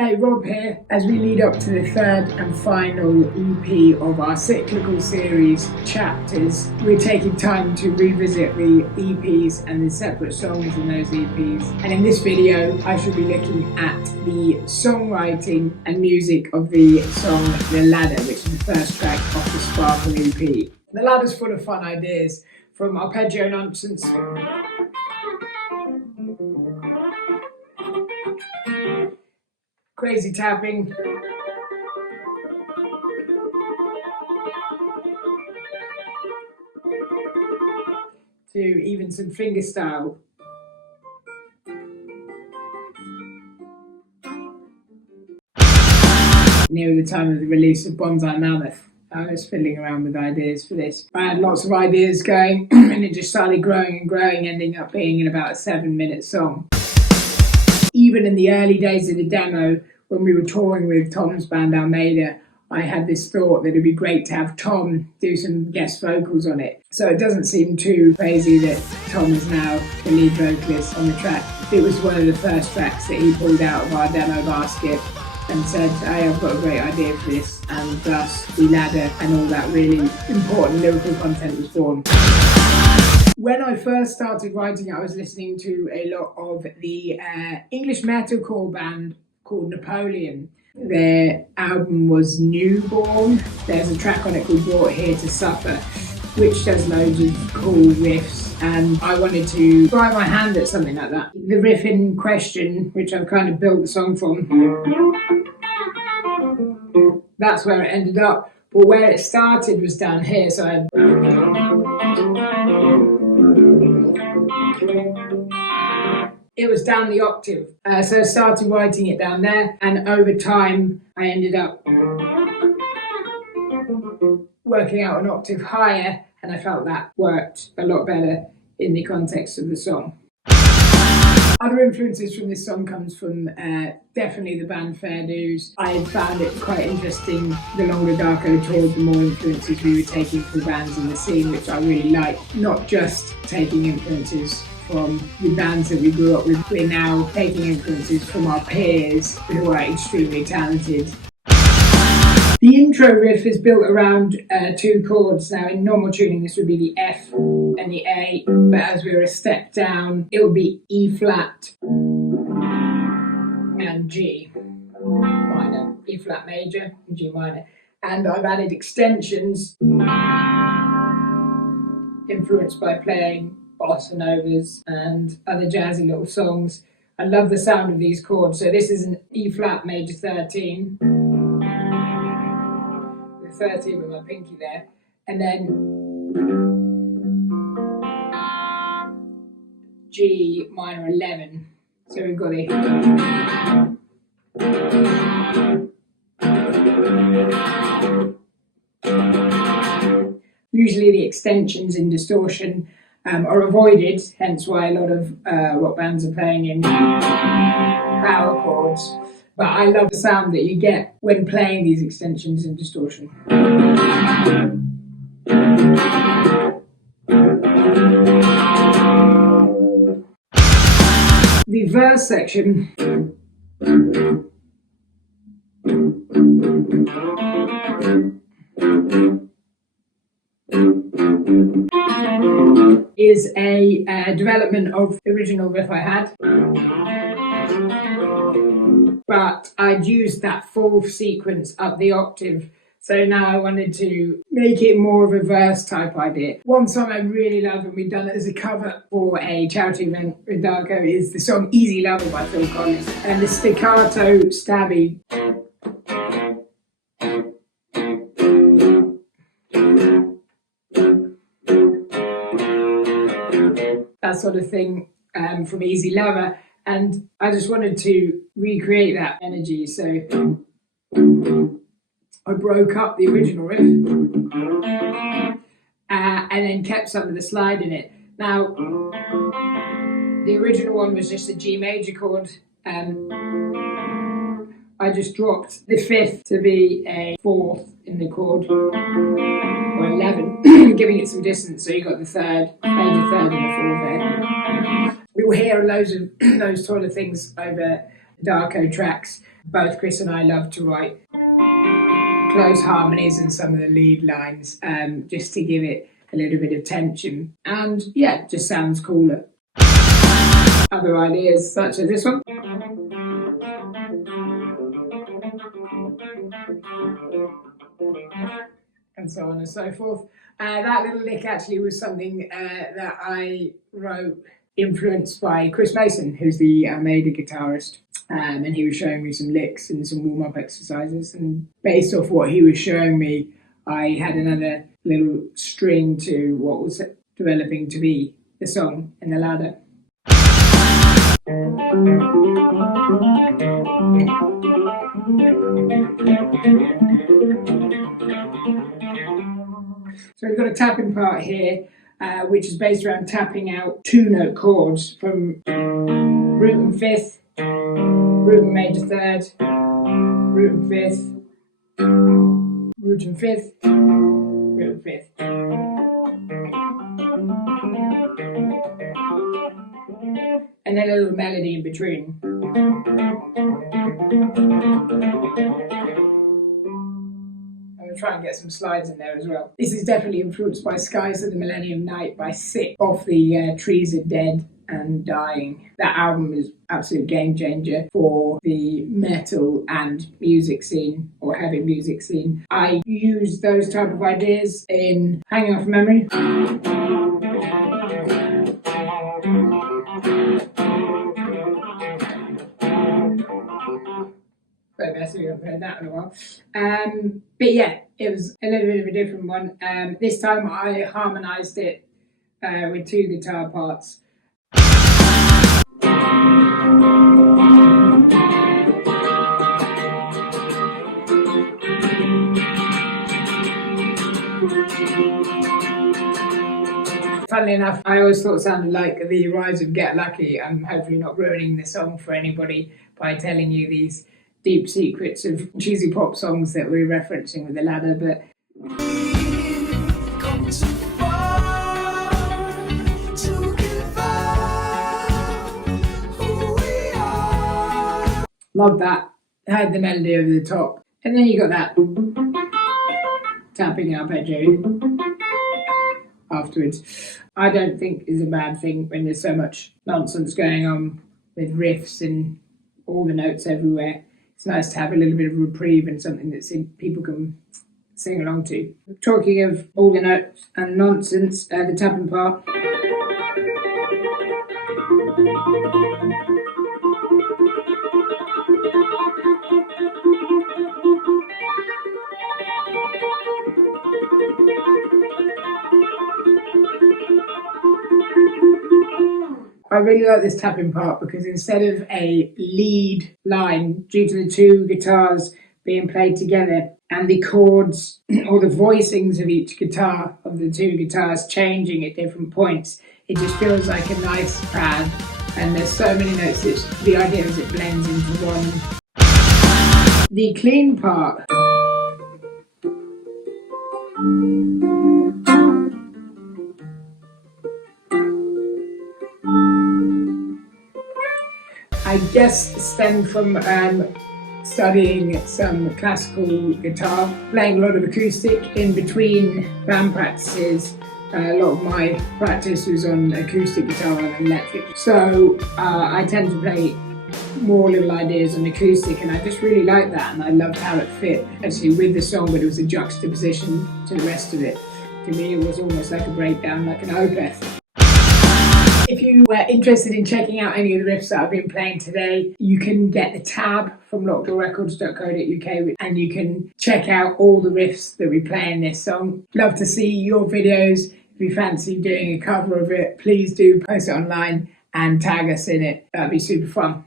Hey, Rob here. As we lead up to the third and final EP of our cyclical series, Chapters, we're taking time to revisit the EPs and the separate songs in those EPs. And in this video, I shall be looking at the songwriting and music of the song The Ladder, which is the first track off the Sparkle EP. The Ladder's full of fun ideas, from arpeggio nonsense crazy tapping, to even some fingerstyle. Near the time of the release of Bonsai Mammoth, I was fiddling around with ideas for this. I had lots of ideas going and it just started growing and growing, ending up being in about a 7-minute song. Even in the early days of the demo, when we were touring with Tom's band Almeida, I had this thought that it'd be great to have Tom do some guest vocals on it. So it doesn't seem too crazy that Tom is now the lead vocalist on the track. It was one of the first tracks that he pulled out of our demo basket and said, hey, I've got a great idea for this, and thus The Ladder and all that really important lyrical content was born. When I first started writing, I was listening to a lot of the English metalcore band called Napoleon. Their album was Newborn. There's a track on it called Brought Here to Suffer, which does loads of cool riffs, and I wanted to try my hand at something like that. The riff in question, which I've kind of built the song from, that's where it ended up. But where it started was down here, so I had... It was down the octave, so I started writing it down there, and over time I ended up working out an octave higher, and I felt that worked a lot better in the context of the song. Other influences from this song comes from definitely the band Fair Dues. I had found it quite interesting the longer Darko toured, the more influences we were taking from bands in the scene, which I really like. Not just taking influences from the bands that we grew up with, we're now taking influences from our peers who are extremely talented. The intro riff is built around 2 chords. Now in normal tuning this would be the F and the A, but as we're a step down it will be E flat and G minor, E flat major and G minor. And I've added extensions influenced by playing bossa novas and other jazzy little songs. I love the sound of these chords. So this is an E flat major 13, the 13 with my pinky there, and then G minor 11. So we've got it. Usually the extensions in distortion are avoided, hence why a lot of rock bands are playing in power chords. But I love the sound that you get when playing these extensions in distortion. The verse section is a development of the original riff I had, but I'd used that full sequence up the octave, so now I wanted to make it more of a verse type idea. One song I really love, and we've done it as a cover for a charity event with Darko, is the song Easy Lover by Phil Collins, and the staccato stabby that sort of thing from Easy Lover, and I just wanted to recreate that energy, so I broke up the original riff and then kept some of the slide in it. Now the original one was just a G major chord, and I just dropped the 5th to be a 4th in the chord, or 11, giving it some distance, so you got the 3rd, major 3rd and the 4th there. We will hear loads of those sort of things over Darko tracks. Both Chris and I love to write close harmonies and some of the lead lines, just to give it a little bit of tension, and yeah, it just sounds cooler. Other ideas such as this one. And so on and so forth. That little lick actually was something that I wrote, influenced by Chris Mason, who's the Almeida guitarist. And he was showing me some licks and some warm-up exercises. And based off what he was showing me, I had another little string to what was developing to be the song in the ladder. So we've got a tapping part here, which is based around tapping out 2-note chords from root and fifth, root and major third, root and fifth, root and fifth, root and fifth. And then a little melody in between. I'm try and get some slides in there as well. This is definitely influenced by Skies of the Millennium Night by Sick off the Trees Are Dead and Dying. That album is absolute game changer for the metal and music scene, or heavy music scene. I use those type of ideas in Hanging Off Memory. So basically, I've heard that in a while. But yeah, it was a little bit of a different one. This time I harmonised it with 2 guitar parts. Funnily enough, I always thought it sounded like the Rise of Get Lucky. I'm hopefully not ruining the song for anybody by telling you these deep secrets of cheesy pop songs that we're referencing with the ladder, but love that. Had the melody over the top, and then you got that tapping arpeggio afterwards. I don't think is a bad thing when there's so much nonsense going on with riffs and all the notes everywhere. It's nice to have a little bit of reprieve and something that people can sing along to. Talking of all the notes and nonsense, the tapping part. I really like this tapping part because instead of a lead line, due to the 2 guitars being played together and the chords or the voicings of each guitar, of the 2 guitars changing at different points, it just feels like a nice pad. And there's so many notes, the idea is it blends into one. The clean part. I guess stemmed from studying some classical guitar, playing a lot of acoustic in between band practices. A lot of my practice was on acoustic guitar rather than electric. So I tend to play more little ideas on acoustic, and I just really liked that, and I loved how it fit actually with the song, but it was a juxtaposition to the rest of it. To me, it was almost like a breakdown, like an opeth. If you were interested in checking out any of the riffs that I've been playing today, you can get the tab from lockdoorrecords.co.uk and you can check out all the riffs that we play in this song. Love to see your videos. If you fancy doing a cover of it, please do post it online and tag us in it. That'd be super fun.